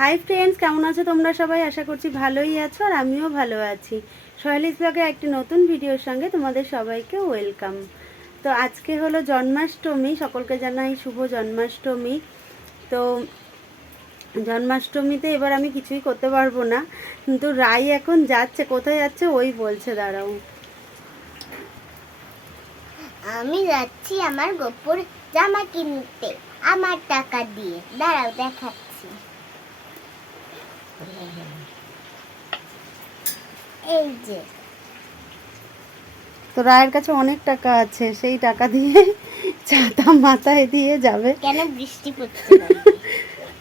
Hi friends কেমন আছো তোমরা সবাই? আশা করছি ভালোই আছো আর আমিও ভালো আছি। সোহেলিস ব্লগে একটি নতুন ভিডিওর সঙ্গে তোমাদের সবাইকে ওয়েলকাম। তো আজকে হলো জন্মাষ্টমী, সকলকে জানাই শুভ জন্মাষ্টমী। তো জন্মাষ্টমীতে এবার আমি কিছুই করতে পারব না। কিন্তু রাই এখন যাচ্ছে, কোথায় যাচ্ছে ওই বলছে, দাঁড়াও। আমি যাচ্ছি আমার গোপুর জামা কিনতে। আমার টাকা দিয়ে। দাঁড়াও, দেখাচ্ছি। এই যে। তো রায়ের কাছে অনেক টাকা আছে সেই টাকা দিয়ে ছাতা মাথায় দিয়ে যাবে। কেন বৃষ্টি পড়ছে?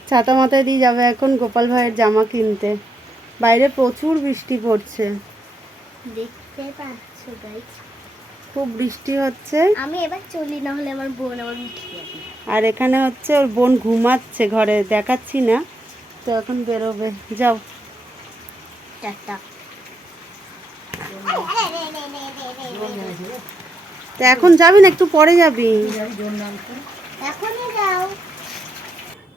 ছাতা মাথায় দিয়ে যাবে এখন গোপাল ভাইয়ের জামা কিনতে। বাইরে প্রচুর বৃষ্টি পড়ছে। দেখতে পাচ্ছ গাইস খুব বৃষ্টি হচ্ছে। আমি এবার চলি না হলে আমার বোন আমার উঠে যাবে। আর এখানে হচ্ছে ওর বোন ঘুমাচ্ছে ঘরে দেখাচ্ছি না। তো এখন বেরোবে। যাও। টাটা। তো এখন যাবি না? একটু পরে যাবি। এখনই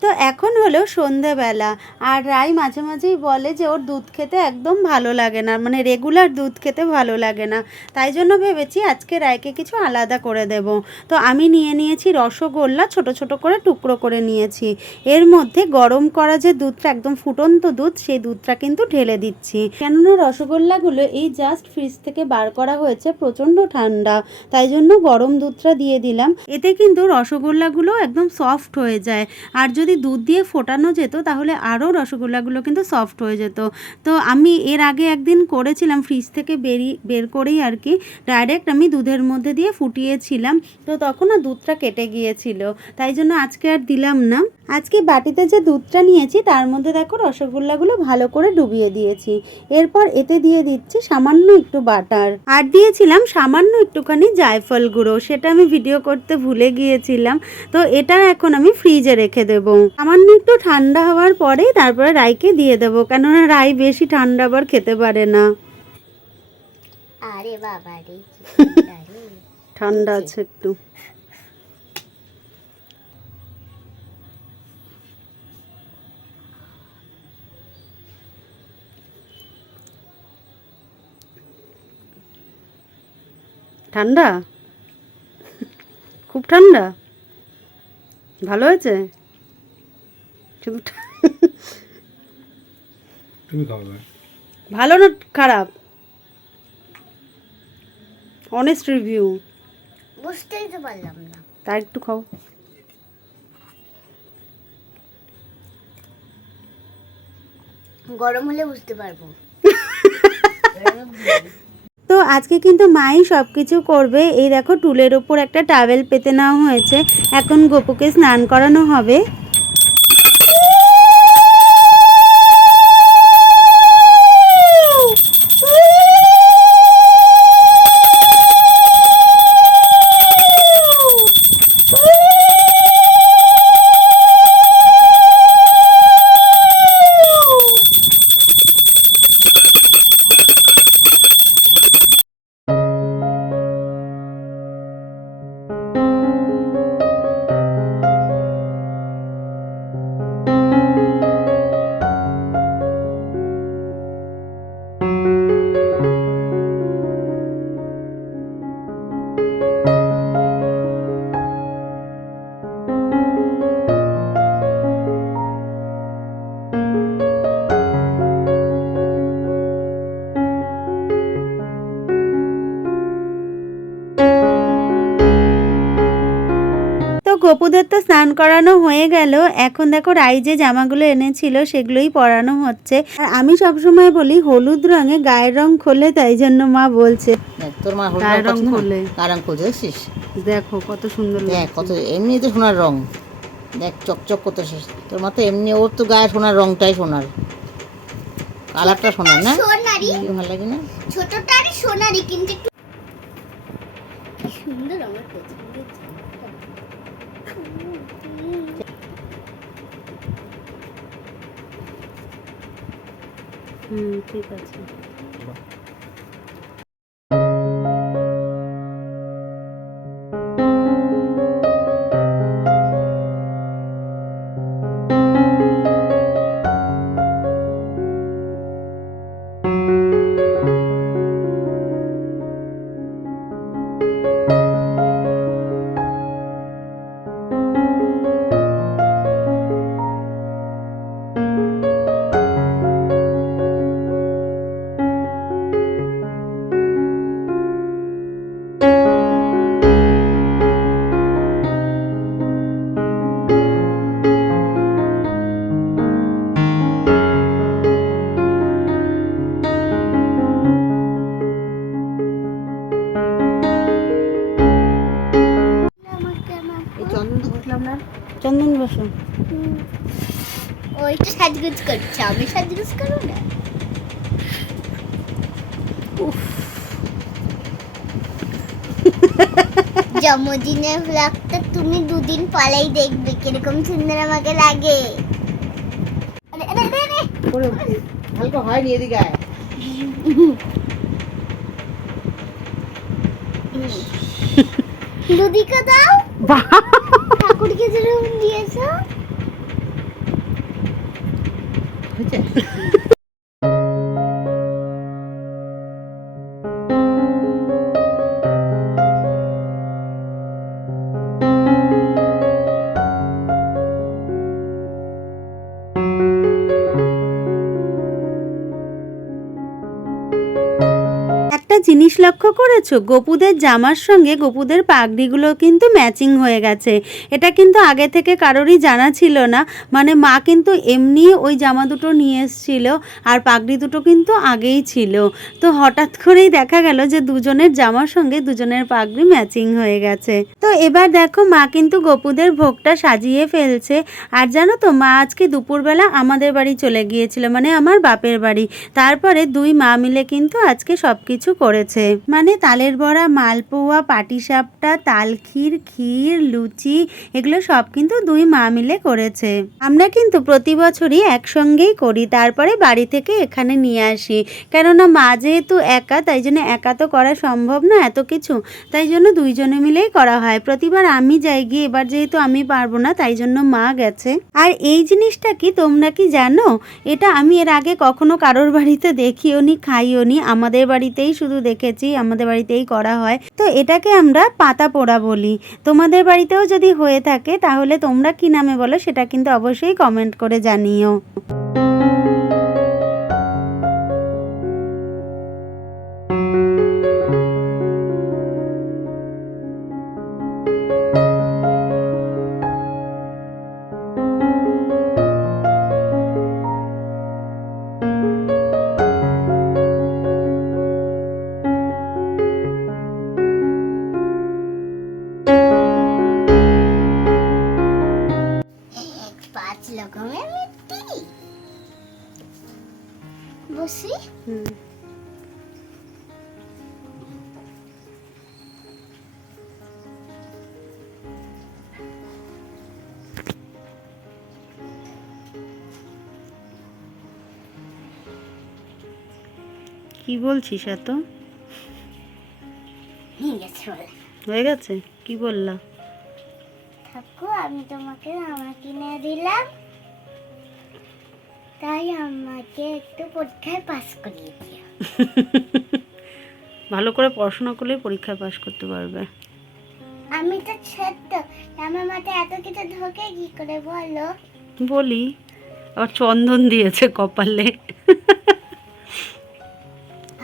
তো এখন হলো সন্ধেবেলা আর রাই মাঝে মাঝেই বলে যে, ওর দুধ খেতে একদম ভালো লাগে না। মানে রেগুলার দুধ খেতে ভালো লাগে না। তাই জন্য ভেবেছি আজকে রায়কে কিছু আলাদা করে দেব। তো আমি নিয়ে নিয়েছি রসগোল্লা, ছোট ছোট করে টুকরো করে নিয়েছি। এর মধ্যে গরম করা যে দুধটা, একদম ফুটন্ত দুধ, সেই দুধটা কিন্তু ঢেলে দিচ্ছি। কেননা রসগোল্লাগুলো এই জাস্ট ফ্রিজ থেকে বার করা হয়েছে প্রচণ্ড ঠান্ডা। তাই জন্য গরম দুধটা দিয়ে দিলাম। এতে কিন্তু রসগোল্লাগুলো একদম সফট হয়ে যায়। আর যদি দুধ দিয়ে ফোটানো যেত, তাহলে আরও রসগোল্লাগুলো কিন্তু সফট হয়ে যেত। তো আমি এর আগে একদিন করেছিলাম ফ্রিজ থেকে বেরি, বের করেই আর কি ডাইরেক্ট আমি দুধের মধ্যে দিয়ে ফুটিয়েছিলাম। তো তখন না দুধটা কেটে গিয়েছিল, তাই জন্য আজকে আর দিলাম না। আজকে বাটিতে যে দুধটা নিয়েছি, তার মধ্যে দেখো রসগোল্লাগুলো ভালো করে ডুবিয়ে দিয়েছি। এরপর এতে দিয়ে দিচ্ছি সামান্য একটু বাটার। আর দিয়েছিলাম সামান্য একটুখানি জায়ফল গুঁড়ো, সেটা আমি ভিডিও করতে ভুলে গিয়েছিলাম। তো এটা এখন আমি ফ্রিজে রেখে দেব। সামান্য একটু ঠান্ডা হওয়ার পরেই তারপরে রাইকে দিয়ে দেবো কেননা রাই বেশি ঠান্ডা আবার খেতে পারে না। আরে বাবা রে ঠান্ডা আছে একটু। ঠান্ডা? খুব ঠান্ডা? ভালো হয়েছে? তুমি খাও ভালো না খারাপ? অনেস্ট রিভিউ বুঝতেই তো পারলাম না। তার একটু খাও। গরম হলে বুঝতে পারব। তো আজকে কিন্তু মাই সব কিছু করবে। এই দেখো টুলের ওপর একটা টাওয়েল পেতে নেওয়া হয়েছে। এখন গোপুকে স্নান করানো হবে। তো গোপুদের তো স্নান করানো হয়ে গেল। এখন দেখো রাই যে জামাগুলো এনেছিল সেগুলোই পরানো হচ্ছে। আর আমি সবসময় বলি হলুদ রঙে গায়ের রং খোলে তাই জন্য মা বলছে। দেখ, তোর মা গায়ের রং খোলে। রং দেখছিস? দেখো কত সুন্দর দেখ কত এমনি তো সোনার রং। দেখ চকচক করতেছে তোর মা তো এমনি ওর তো গায়ে সোনার রংটাই সোনার। কালারটা সোনার না? সোনারি। ভালো লাগে না? ছোটটা সোনারি কিন্তু কি সুন্দর আমার পছন্দের হুম ঠিক আছে। তো বুঝলাম না। চন্দন বসো ওই তো সাজগুজ করছে। আমি সাজগুজ করব না? জন্মদিনের ব্লগটা তুমি দুদিন পরেই দেখবে। কীরকম সুন্দর আমাকে লাগে। আরে, আরে, আরে, আরে। করে হালকা হয়নি এদিকে আয়। দুদিকে দাও। ঠাকুরকে যেরকম দিয়েছ। হয়েছে? জিনিস লক্ষ্য করেছ? গপুদের জামার সঙ্গে গপুদের পাগড়িগুলো কিন্তু ম্যাচিং হয়ে গেছে। এটা কিন্তু আগে থেকে কারোরই জানা ছিল না। মানে মা কিন্তু এমনি ওই জামা দুটো নিয়ে এসেছিল আর পাগড়ি দুটো কিন্তু আগেই ছিল। তো হঠাৎ করেই দেখা গেল যে দুজনের জামার সঙ্গে দুজনের পাগড়ি ম্যাচিং হয়ে গেছে। তো এবার দেখো মা কিন্তু গপুদের ভোগটা সাজিয়ে ফেলছে। আর জানো তো, মা আজকে দুপুরবেলা আমাদের বাড়ি চলে গিয়েছিল মানে আমার বাপের বাড়ি। তারপরে দুই মা মিলে কিন্তু আজকে সব কিছু করেছে। মানে তালের বড়া, মালপোয়া, পাটিসাপটা তালক্ষীর ক্ষীর, লুচি, এগুলো সব কিন্তু দুই মা মিলে করেছে। আমরা কিন্তু প্রতি বছরই একসঙ্গেই করি, তারপরে বাড়ি থেকে এখানে নিয়ে আসি। কেননা মা যেহেতু একা, তাই জন্য একা তো করা সম্ভব না এত কিছু। তাই জন্য দুইজনে মিলেই করা হয়। প্রতিবার আমি যাই গিয়ে, এবার যেহেতু আমি পারব না, তাই জন্য মা গেছে। আর এই জিনিসটা কি তোমরা কি জানো? এটা আমি এর আগে কখনো কারোর বাড়িতে দেখিও নি খাইও নি আমাদের বাড়িতেই শুধু দেখেছি, আমাদের বাড়িতেই করা হয়। তো এটাকে আমরা পাতা পোড়া বলি। তোমাদের বাড়িতেও যদি হয়ে থাকে, তাহলে তোমরা কি নামে বলো সেটা কিন্তু অবশ্যই কমেন্ট করে জানিও। কি বলছিস এত? হয়ে গেছে কি বললা? থাকো আমি তোমাকে জামা কিনে দিলাম। তাই আমাকে একটু পরীক্ষায় পাস করিয়ে দিও। ভালো করে পড়াশোনা করলেই পরীক্ষায় পাশ করতে পারবে। আমি তো ছোট্ট আমার মাথায় এত কিছু ঢোকে কি করে বলো? বলি আবার চন্দন দিয়েছে কপালে।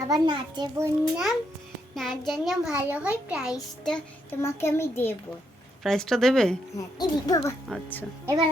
আবার নাচে বললাম নাচ যেন ভালো হয় প্রাইসটা তোমাকে আমি দেবো। প্রাইসটা দেবে? হ্যাঁ বাবা। আচ্ছা। এবার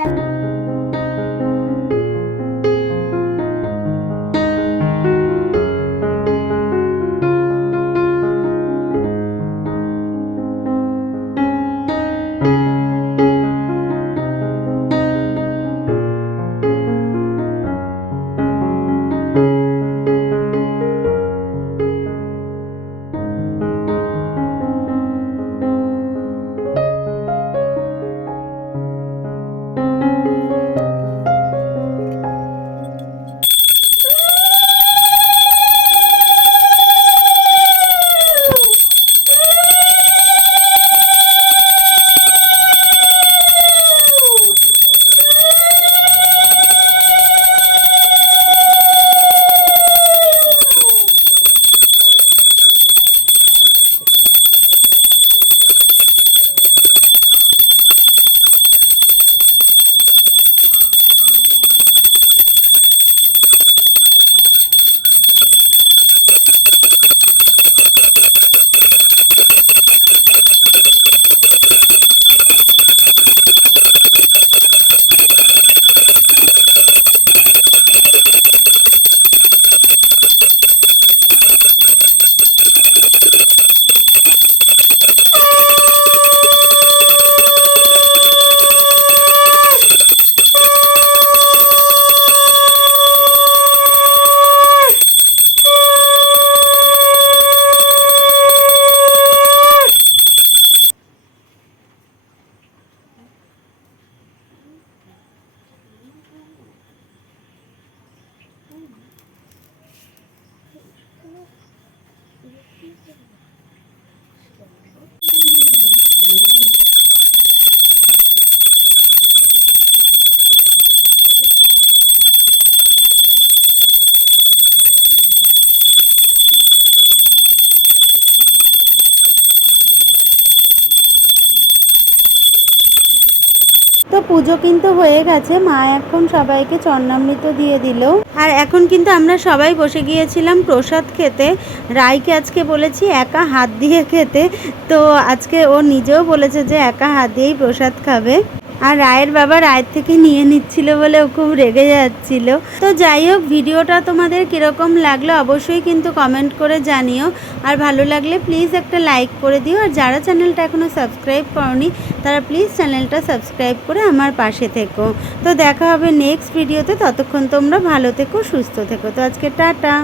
পুজো কিন্তু হয়ে গেছে। মা এখন সবাইকে চন্নামৃত দিয়ে দিল। আর এখন কিন্তু আমরা সবাই বসে গিয়েছিলাম প্রসাদ খেতে। রায়কে আজকে বলেছি একা হাত দিয়ে খেতে। তো আজকে ও নিজেও বলেছে যে একা হাত দিয়েই প্রসাদ খাবে। আর রায়ের বাবা রায়ের থেকে নিয়ে নিচ্ছিল বলে ও খুব রেগে যাচ্ছিল। তো যাই হোক, ভিডিওটা তোমাদের কীরকম লাগল অবশ্যই কিন্তু কমেন্ট করে জানিও। আর ভালো লাগলে প্লিজ একটা লাইক করে দিও। আর যারা চ্যানেলটা এখনও সাবস্ক্রাইব করনি, তারা প্লিজ চ্যানেলটা সাবস্ক্রাইব করে আমার পাশে থেকো। তো দেখা হবে নেক্সট ভিডিওতে ততক্ষণ তোমরা ভালো থেকো, সুস্থ থেকো। তো আজকে টাটা।